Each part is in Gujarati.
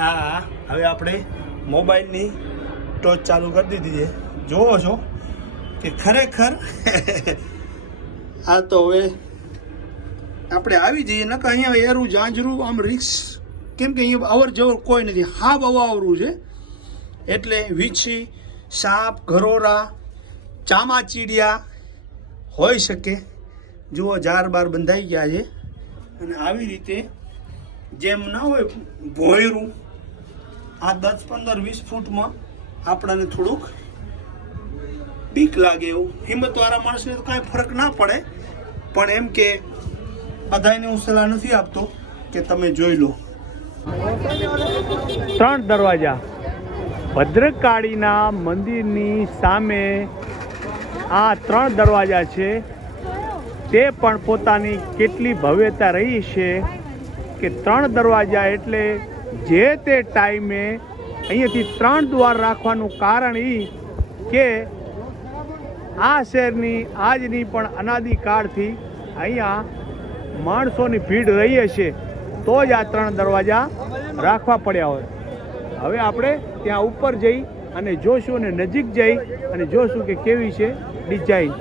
હા, હવે આપણે મોબાઈલની ટોચ ચાલુ કરી દીધી છે. જોવો છો કે ખરેખર આ તો હવે આપણે આવી જઈએ, નકર અહીંયા એરું જાંજરું આમ રિક્સ, કેમ કે અહીંયા અવર જવર કોઈ નથી. હાવ અવાવરું છે. એટલે વીછી, સાપ ઘરોરા ચામાચીડિયા હોઈ શકે. જુઓ, જાર બાર બંધાઈ ગયા છે. અને આવી રીતે જેમ ના હોય, ભોયરું આ દસ પંદર વીસ ફૂટમાં આપણને થોડુંક બીક લાગે એવું. હિંમતવાળા માણસને તો કાંઈ ફરક ના પડે. પણ એમ કે બધાને હું સલાહ નથી આપતો કે તમે જોઈ લો. ત્રણ દરવાજા. ભદ્રકાળીના મંદિરની સામે આ ત્રણ દરવાજા છે. તે પણ પોતાની કેટલી ભવ્યતા રહી છે કે ત્રણ દરવાજા એટલે જે તે ટાઈમે અહીંયાથી ત્રણ દ્વાર રાખવાનું કારણ એ કે આ શહેરની આજની પણ અનાદિકાળથી અહીંયા માણસોની ભીડ રહી હશે, તો જ આ ત્રણ દરવાજા રાખવા પડ્યા હોય. હવે આપણે ત્યાં ઉપર જઈ અને જોશું અને નજીક જઈ અને જોશું કે કેવી છે ડિઝાઇન.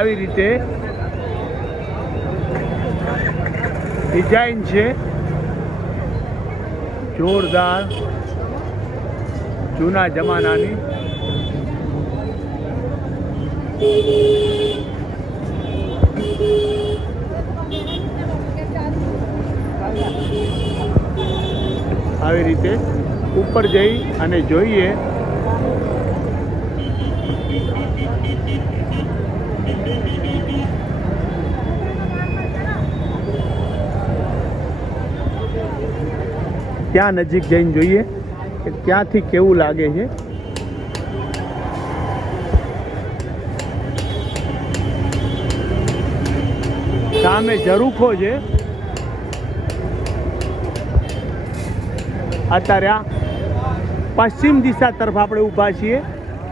આવી રીતે ડિઝાઇન છે. જોરદાર જૂના જમાનાની. આવી રીતે ઉપર જઈ અને જોઈએ ત્યાં નજીક જઈને જોઈએ કે ત્યાંથી કેવું લાગે છે. સામે ઝરૂખો છે. અત્યારે આ પશ્ચિમ દિશા તરફ આપણે ઊભા છીએ.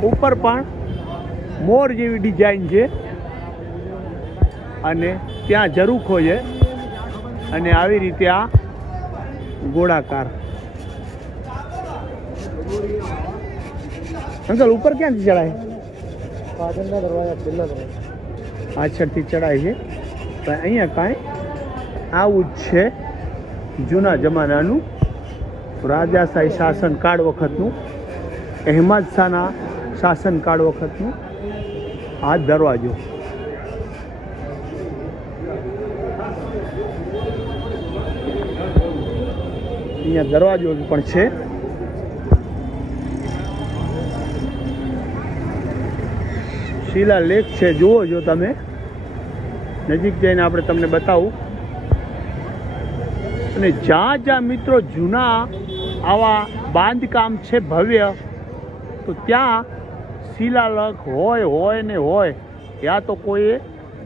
ઉપર પણ મોર જેવી ડિઝાઇન છે. અને ત્યાં ઝરૂખો છે. અને આવી રીતે આ ગોળાકાર. અંકલ ઉપર ક્યાંથી ચડાય? પાટણના દરવાજા છેલ્લા દરવાજા. પાછળથી ચડાય છે. પણ અહીંયા કાંઈ આવું જ છે જૂના જમાનાનું રાજાશાહી શાસનકાળ વખતનું અહેમદ શાહના શાસનકાળ વખતનું આ દરવાજો. અહીંયા દરવાજો પણ છે. શિલાલેખ છે, જુઓ જો તમે. નજીક જઈને આપણે તમને બતાવું. અને જ્યાં જ્યાં મિત્રો જૂના આવા બાંધકામ છે, ભવ્ય, તો ત્યાં શિલાલેખ હોય હોય ને હોય. યા તો કોઈએ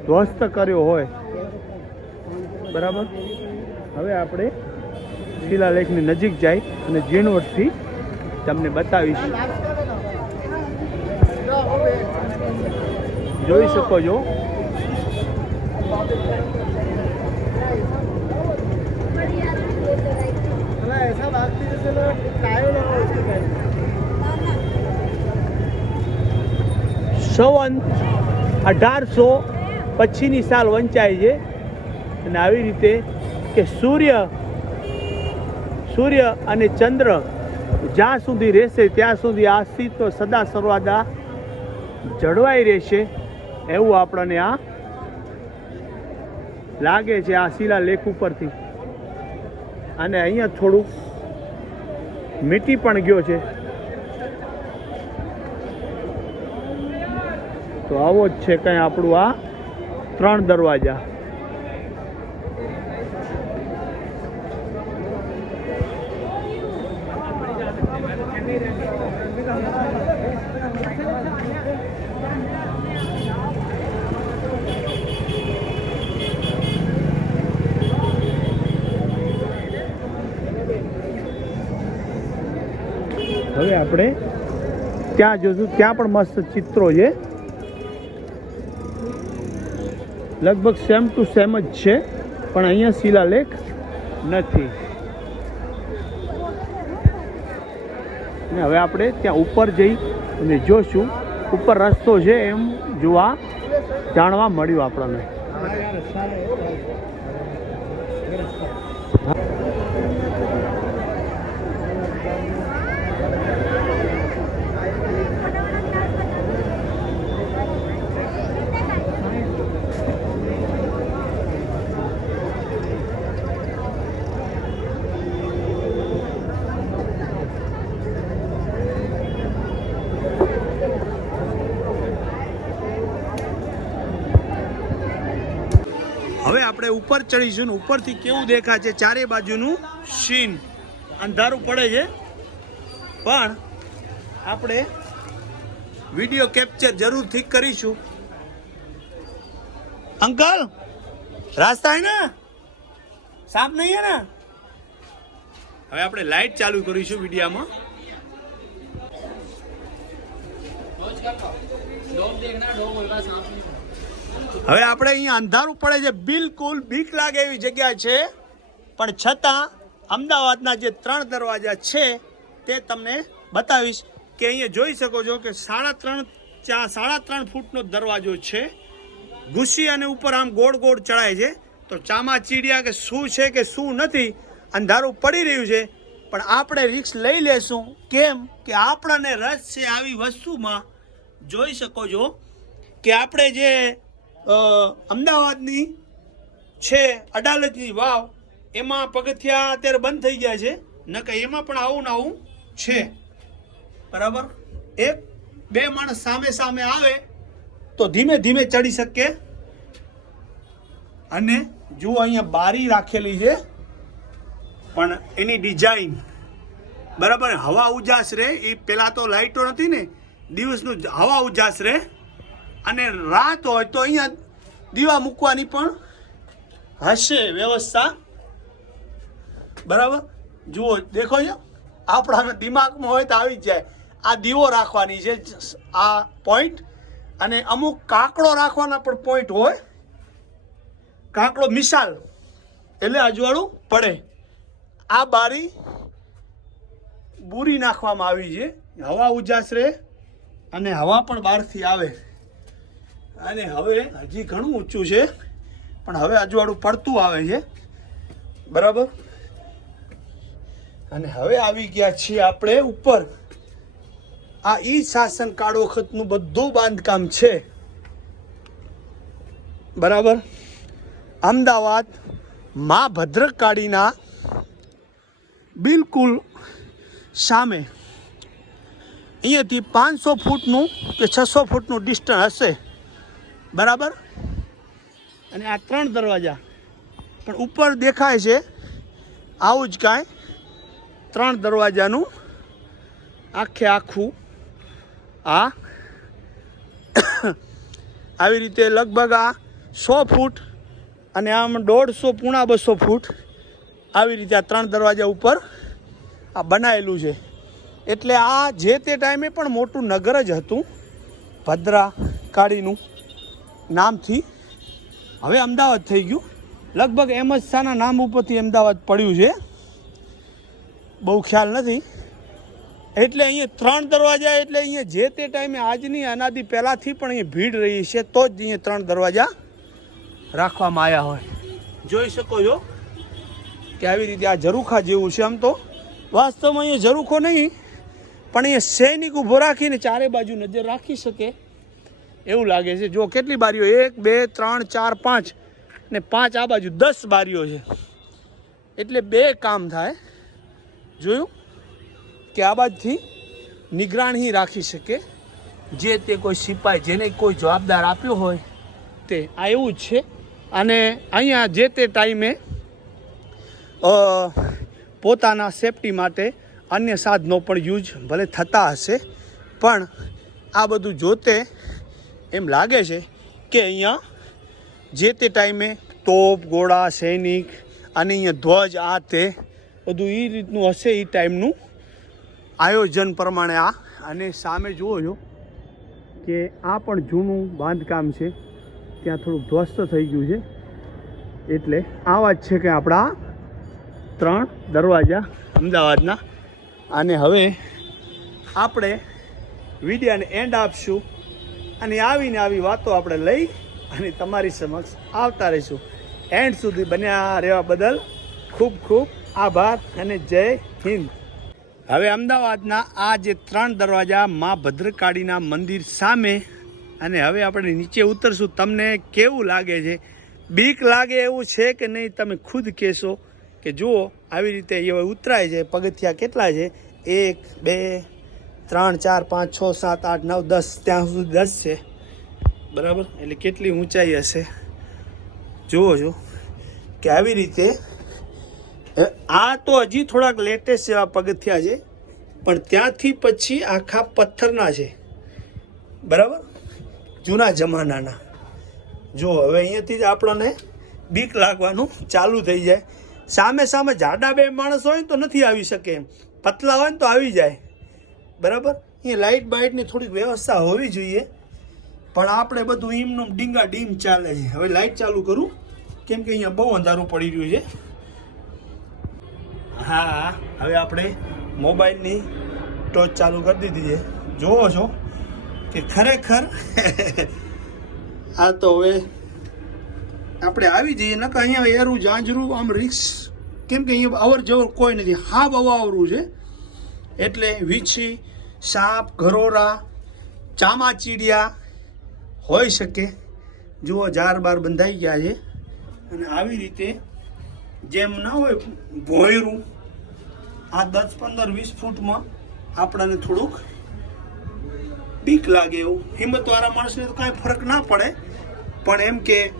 ધ્વસ્ત કર્યો હોય. બરાબર? હવે આપણે શિલાલેખની નજીક જાય અને ઝીણવટથી તમને બતાવીશ. જોઈ શકો છો. સવન અઢારસો પછીની સાલ વંચાય છે. અને આવી રીતે કે સૂર્ય સૂર્ય અને ચંદ્ર જ્યાં સુધી રહેશે, ત્યાં સુધી આ અસ્તિત્વ સદા સર્વાદા જળવાઈ રહેશે એવું આપણને આ લાગે છે, આ શિલાલેખ ઉપરથી. અને અહીંયા થોડુંક મીટી પણ ગયો છે. તો આવો જ છે કંઈ આપણું આ ત્રણ દરવાજા. આપણે ત્યાં જોશું. ત્યાં પણ મસ્ત ચિત્રો છે. લગભગ સેમ ટુ સેમ જ છે, પણ અહીંયા શિલાલેખ નથી. ને હવે આપણે ત્યાં ઉપર જઈ અને જોશું. ઉપર રસ્તો છે એમ જોવા, જાણવા મળ્યું આપણને. આપણે ઉપર ચડીશું ને ઉપરથી કેવું દેખાય છે ચારે બાજુનું સીન અંધારું પડે છે. પણ આપણે વીડિયો કેપ્ચર જરૂરથી કરીશું. અંકલ, રાસ્તા હે ને? સાફ નહીં હે ને? હવે આપણે લાઈટ ચાલુ કરીશું વિડીયામાં હવે આપણે અહીંયા અંધારું પડે છે. બિલકુલ બીક લાગે એવી જગ્યા છે. પણ છતાં અમદાવાદના જે ત્રણ દરવાજા છે તે તમને બતાવીશ કે અહીંયા જોઈ શકો છો કે સાડા ત્રણ ચા સાડા ત્રણ ફૂટનો દરવાજો છે. ઘૂસી અને ઉપર આમ ગોળ ગોળ ચડાય છે. તો ચામા ચીડિયા કે શું છે કે શું નથી, અંધારું પડી રહ્યું છે. પણ આપણે રિક્સ લઈ લેશું. કેમ કે આપણને રસ છે આવી વસ્તુમાં. જોઈ શકો છો કે આપણે જે અમદાવાદની છે, અડાલજની વાવ, એમાં પગથિયા અત્યારે બંધ થઈ ગયા છે. ન કે એમાં પણ આવું ને આવું છે. બરાબર? એક, બે માણસ સામે સામે આવે તો ધીમે ધીમે ચડી શકે. અને જુઓ અહીંયા બારી રાખેલી છે, પણ એની ડિઝાઇન, બરાબર, હવા ઉજાસ રહે, એ પહેલાં તો લાઇટો નથી ને, દિવસનું જ હવા ઉજાસ રહે. અને રાત હોય તો અહીંયા દીવા મૂકવાની પણ હશે વ્યવસ્થા. બરાબર? જુઓ, દેખો છો આપણા દિમાગમાં હોય તો આવી જ જાય. આ દીવો રાખવાની છે, આ પોઈન્ટ અને અમુક કાકડો રાખવાના પણ પોઈન્ટ હોય. કાકડો મિસાલ, એટલે અજવાળું પડે. આ બારી બૂરી નાખવામાં આવી છે. હવા ઉજાસ રહે અને હવા પણ બહારથી આવે. અને હવે હજી ઘણું ઊંચું છે, પણ હવે અજવાળું પડતું આવે છે. બરાબર? અને હવે આવી ગયા છીએ આપણે ઉપર. આ ઈ શાસન કાળ વખતનું બધું બાંધકામ છે. બરાબર? અમદાવાદ મા ભદ્રકાળીના બિલકુલ સામે. અહીંયાથી પાંચસો ફૂટનું કે છસો ફૂટનું ડિસ્ટન્સ હશે. બરાબર? અને આ ત્રણ દરવાજા. પણ ઉપર દેખાય છે આવું જ કાંઈ. ત્રણ દરવાજાનું આખે આખું આ આવી રીતે લગભગ આ સો ફૂટ અને આમ દોઢસો પૂણા બસો ફૂટ આવી રીતે આ ત્રણ દરવાજા ઉપર આ બનાવેલું છે. એટલે આ જે તે ટાઈમે પણ મોટું નગર જ હતું ભદ્રા કાળીનું. નામથી હવે અમદાવાદ થઈ ગયું. લગભગ અહેમદ શાહના નામ ઉપરથી અમદાવાદ પડ્યું છે. બહુ ખ્યાલ નથી. એટલે અહીંયા ત્રણ દરવાજા, એટલે અહીંયા જે તે ટાઈમે આજની અનાદી પહેલાંથી પણ અહીંયા ભીડ રહી છે, તો જ અહીંયા ત્રણ દરવાજા રાખવામાં આવ્યા હોય. જોઈ શકો છો કે આવી રીતે આ ઝરૂખા જેવું છે આમ તો. વાસ્તવમાં અહીંયા ઝરૂખો નહીં, પણ અહીંયા સૈનિક ઊભો રાખીને ચારે બાજુ નજર રાખી શકે. એવું લાગે છે. જો કેટલી બારીઓ એક, બે, ત્રણ, ચાર, પાંચ. ને પાંચ આ બાજુ દસ બારીઓ છે. એટલે બે કામ થાય. જોયું? કે આ બાજુથી નિગરાણી રાખી શકે. જે તે કોઈ સિપાઈ, જેને કોઈ જવાબદાર આપ્યો હોય, તે આ એવું જ છે. અને અહીંયા જે તે ટાઈમે પોતાના સેફટી માટે અન્ય સાધનો પણ યુઝ ભલે થતા હશે. પણ આ બધું જોતે એમ લાગે છે કે અહીંયા જે તે ટાઈમે તોપ, ગોળા, સૈનિક અને અહીંયા ધ્વજ, આ તે બધું એ રીતનું હશે એ ટાઈમનું આયોજન પ્રમાણે આ. અને સામે જુઓ છો કે આ પણ જૂનું બાંધકામ છે. ત્યાં થોડુંક ધ્વસ્ત થઈ ગયું છે. એટલે આ વાત છે કે આપણા ત્રણ દરવાજા અમદાવાદના. અને હવે આપણે વિડીયાને એન્ડ આપશું. અને આવીને આવી વાતો આપણે લઈ અને તમારી સમક્ષ આવતા રહીશું. એન્ડ સુધી બન્યા રહેવા બદલ ખૂબ ખૂબ આભાર અને જય હિન્દ. હવે અમદાવાદના આ જે ત્રણ દરવાજા મા ભદ્રકાળીના મંદિર સામે અને હવે આપણે નીચે ઉતરશું. તમને કેવું લાગે છે? બીક લાગે એવું છે કે નહીં? તમે ખુદ કહેશો કે જુઓ, આવી રીતે એ ઉતરાય છે. પગથિયા કેટલા છે? એક, બે ત્રણ, ચાર, પાંચ, છ, સાત, આઠ, નવ, દસ, ત્યાં સુધી દસ છે. બરાબર? એટલે કેટલી ઊંચાઈ હશે? જુઓ છો કે આવી રીતે આ તો હજી થોડાક લેટેસ્ટ જેવા પગથિયા છે, પણ ત્યાંથી પછી આખા પથ્થરના છે. બરાબર? જૂના જમાનાના. જો હવે અહીંયાથી જ આપણને બીક લાગવાનું ચાલુ થઈ જાય. સામે સામે જાડા બે માણસ હોય તો નથી આવી શકે પતલા હોય તો આવી જાય. બરાબર? અહીંયા લાઇટ બાઇટની થોડીક વ્યવસ્થા હોવી જોઈએ, પણ આપણે બધું ઈમનું ડીંગા ડીમ ચાલે છે. હવે લાઇટ ચાલુ કરું, કેમ કે અહીંયા બહુ અંધારું પડી રહ્યું છે. હા, હવે આપણે મોબાઈલની ટોચ ચાલુ કરી દીધી છે. જુઓ છો કે ખરેખર આ તો હવે આપણે આવી જઈએ, નકર અહીંયા એરું જાંજરું આમ રિક્સ, કેમ કે અહીંયા અવર જવર કોઈ નથી. હા બહુ આવરું છે. એટલે વીછી સાપ ઘરોરા ચામાચીડિયા હોઈ શકે. જુઓ, જાર બાર બંધાઈ ગયા છે. અને આવી રીતે જેમ ના હોય, ભોયરું, આ દસ, પંદર, વીસ ફૂટમાં આપણને થોડુંક બીક લાગે એવું. હિંમતવાળા માણસને તો કાંઈ ફરક ના પડે. પણ એમ કે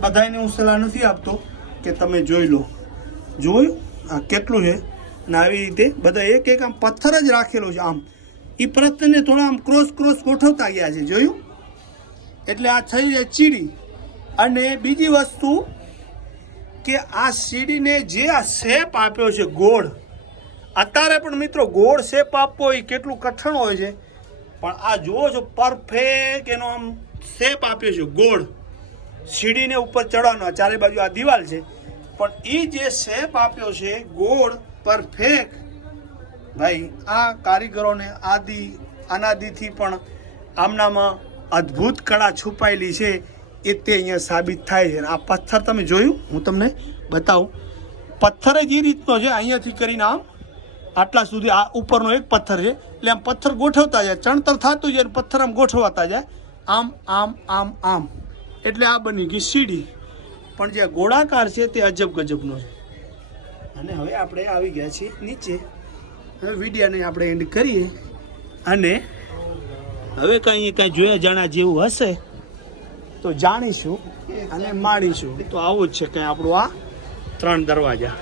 બધાને હું સલાહ નથી આપતો કે તમે જોઈ લો. જોયું? આ કેટલું છે? ને આવી રીતે બધા એક એક આમ પથ્થર જ રાખેલો છે. આમ એ પ્રત્યેને થોડા આમ ક્રોસ ક્રોસ ગોઠવતા ગયા છે. જોયું? એટલે આ થઈ જાય ચીડી. અને બીજી વસ્તુ કે આ સીડીને જે આ શેપ આપ્યો છે ગોળ, અત્યારે પણ મિત્રો ગોળ શેપ આપવો એ કેટલું કઠણ હોય છે. પણ આ જુઓ છો પરફેક્ટ એનો આમ શેપ આપ્યો છે ગોળ. સીડીને ઉપર ચડવાનો ચારે બાજુ આ દિવાલ છે. પણ એ જે શેપ આપ્યો છે ગોળ પરફેક્ટ ભાઈ, આ કારીગરોને આદિ, અનાદિથી પણ આમનામાં અદ્ભુત કળા છુપાયેલી છે, એ તે અહીંયા સાબિત થાય છે. આ પથ્થર તમે જોયું? હું તમને બતાવું. પથ્થર જ એ રીતનો છે, અહીંયાથી કરીને આમ આટલા સુધી આ ઉપરનો એક પથ્થર છે. એટલે આમ પથ્થર ગોઠવતા જાય. ચણતર થતું જાય પથ્થર આમ ગોઠવાતા જાય. આમ આમ આમ આમ. એટલે આ બની ગઈ સીડી. પણ જે ગોળાકાર છે, તે અજબ ગજબનો છે. અને હવે આપણે આવી ગયા છીએ નીચે. હવે વિડીયાને આપણે એન્ડ કરીએ. અને હવે કંઈ કાંઈ જોયા જાણા જેવું હશે, તો જાણીશું અને માણીશું. તો આવું જ છે, કંઈ આપણું આ ત્રણ દરવાજા.